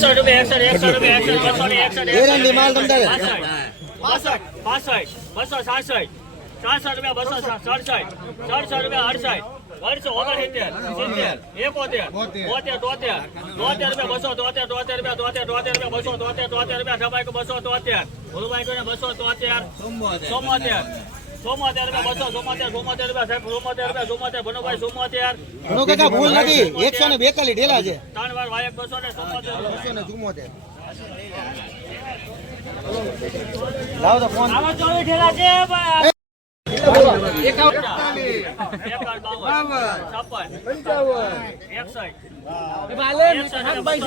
એકસઠ રૂપિયા એકસઠ રૂપિયા એરંડી માલ તમતારે. પાસઠ પાસઠ બસો સાસઠ. રૂપિયા બસો સડસઠ. સડસઠ રૂપિયા અડસઠ. અડસો ઓગણસિત્તેર સિત્તેર એકોતેર બોતેર. તોતેર. તોતેર રૂપિયા બસો તોતેર તોતેર રૂપિયા તોતેર તોતેર રૂપિયા બસો તોતેર તોતેર રૂપિયા બસો તોતેર. કોઈને બસો તોતેર? ચોમોતેર. ચોમોતેર રૂપિયા બસો ચોમોતેર ચોમોતેર રૂપિયા સાહેબ ચોમોતેર રૂપિયા ચોમોતેર ભનુભાઈ ચોમોતેર ઘણો કાકા ભૂલ નથી. એકસો ને બેતાલીસ ઢેલા છે. ત્રણ વાર વાયક બસો ને ચોમોતેર એકસો ને ચુમ્મોતેર લાવો તો ફોન. આવા ચોવીસ ઠેલા છે એકાવન છપ્પન. એકસઠ. ભાવેશભાઈ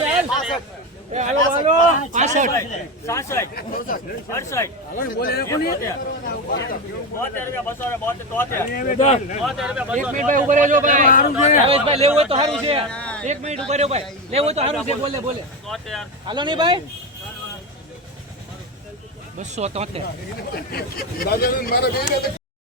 લેવું હોય તો સારું છે. એક મિનિટ ઊભા રહ્યો ભાઈ. લેવું હોય તો સારું છે. બોલે બોલે. હાલો નહીં ભાઈ. બસો તોતેર.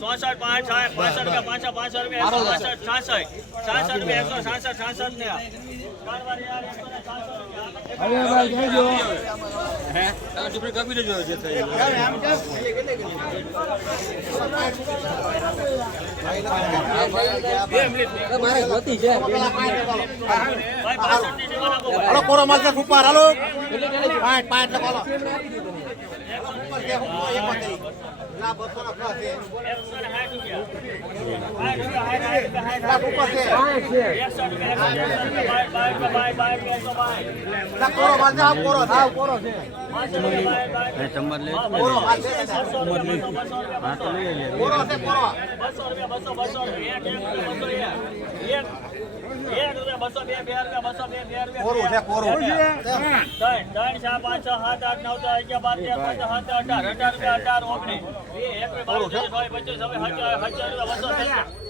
ચોસઠ, પાંચ, સાઠ, પાસઠ રૂપિયા, પાંચસો, પાંચસો રૂપિયા, છાસઠ. છાસઠ રૂપિયા, એકસો છાસઠ, છાસઠ ને છે ભાઈ, હાલો, કોરો માલ છે ઉપર, હાલો. પાંચ પાંચ, લખો. કોરો માલ છે. કોરો કોરો છે. પાંચસો રૂપિયા, બાય, બાય. હા, કોરો બસો. માલ છે રૂપિયા, બસો, બસો રૂપિયા, બસો. છે કોરો બસો રૂપિયા, બસો, બસો રૂપિયા. એક, એક રૂપિયા, બસો, એક. એક. એક રૂપિયા, બસો, બે, બે રૂપિયા, બસો, બે, બે કોરો છે કોરો ત્રણ, ત્રણ, ચાર, પાંચ, છ, સાત, આઠ, નવ, દસ, અગિયાર, બાર, તેર, પંદર, સત્તર, અઢાર. અઢાર રૂપિયા, અઢાર, ઓગણીસ. વીસ, એકવીસ, બાવીસ, ત્રેવીસ, ચોવીસ, પચીસ, છવ્વીસ, સત્યાવીસ, સત્યાવીસ રૂપિયા, બસો,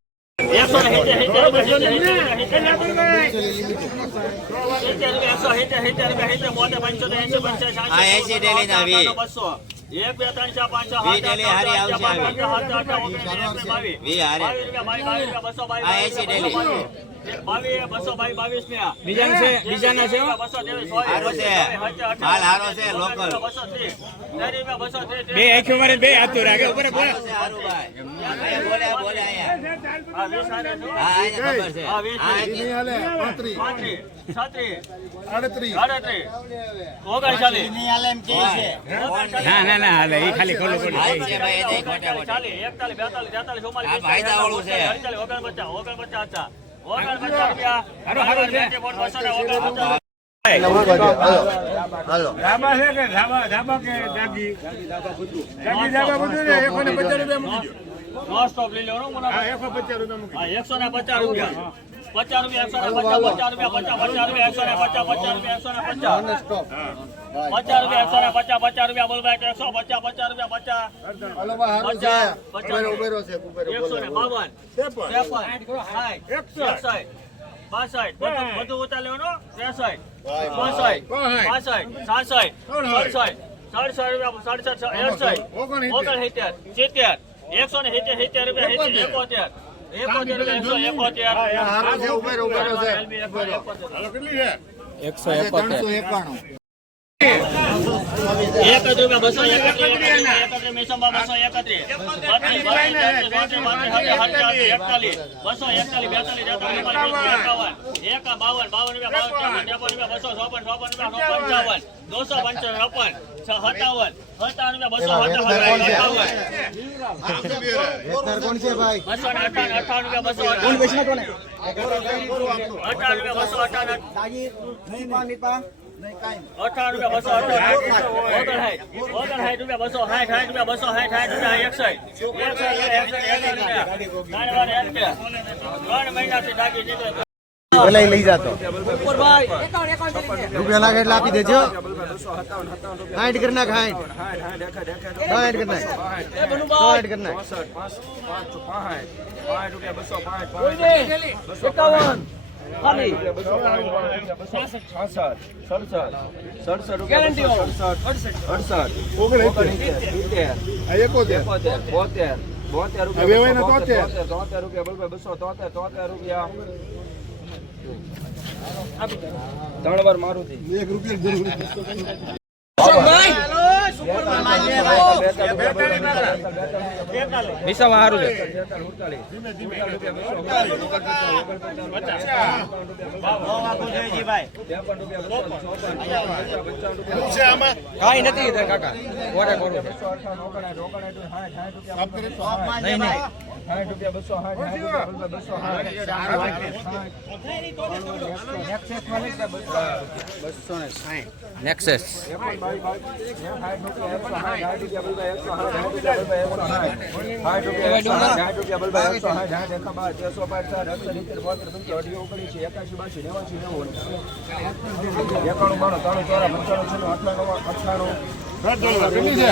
એક બે ત્રણ ચાર પાંચ બસો, બાવીસ. બીજાના છે? સોળ, હારો છે. લોકલ. બે આંખો મારે બે હાથો રાખે ઉપર બોલે બોલે ના ના ના હાલે એ ખાલી ખોલું ખોલું ધાબા છે કે ધાબા ધાબા કે જાગી જાગી ધાબા બધું ને એકસો ને પચાસ રૂપિયા મૂકી નો સ્ટોપ લઈ લેવાનો મુનાફો. હા એકસો પચાસ રૂપિયા મૂકી હા, એકસો ને પચાસ રૂપિયા. પચાસ રૂપિયા પચાસ પચાસ રૂપિયા પચાસ પચાસ રૂપિયા એકસો પચાસ પચાસ રૂપિયા પચાસ. સ્ટોપ પચાસ રૂપિયા એકસો ને બાવન. ત્રેપન. બાસઠ. બધું ઉતાર લેવાનું ત્રેસઠ ભાઈ. પાસઠ સાસઠ. સડસઠ. સડસઠ રૂપિયા સડસઠ. ઓગણસિત્તેર. સિત્તેર. એકસો ને સિત્તેર સિત્તેર રૂપિયા એકોતેર. એકસો એકોતેર. દોસો પંચાવન છપ્પન સત્તાવન. સત્તાવન રૂપિયા બસો અઠાવન કોણ છે? ભાઈ? બસો અઠાવન અઠાવન રૂપિયા બસો અઠાવન. અઠાવન રૂપિયા બસો અઠાવન. અઠાવન રૂપિયા બસો ઓગણસાઠ રૂપિયા બસો સાઠ સાઠ રૂપિયા બસો સાઠ સાઠ રૂપિયા એકસઠ ત્રણ મહિનાથી દાગી દીધો પેલા લઈ જતો. રૂપિયા લાગે એટલે આપી દેજો. હાઈટ કરી નાખ હાઈટ. હાઈટ કરી નાખ. હાઈટ કરી નાખ. કોઈ દે એકાવન. ખાલી. ગેરંટી હવે એના તોતેર. ત્રણ વાર મારુતિ. એક રૂપિયા નિશામાં સારું કાંઈ નથી તે કાકા કોરે કોરું છે નહીં નહીં નેક્સસ કેટલી છે.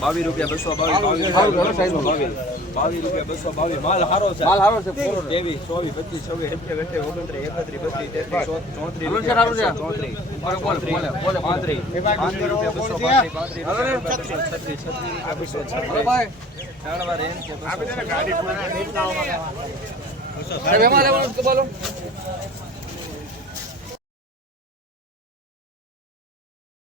રૂપિયા બસો બાવીસ બાવીસ. રૂપિયા બસો બાવીસ. માલ હારો છે. માલ હારો છે ત્રેવીસ ચોવીસ પચીસ છવ્વીસ સત્યાવીસ અઠ્યાવીસ ઓગણત્રીસ એકત્રીસ બત્રીસ તેત્રીસ ચોત્રીસ ચોત્રીસ પાંત્રીસ પાંત્રીસ રૂપિયા બસો પાંત્રીસ છત્રીસ છત્રીસ બસો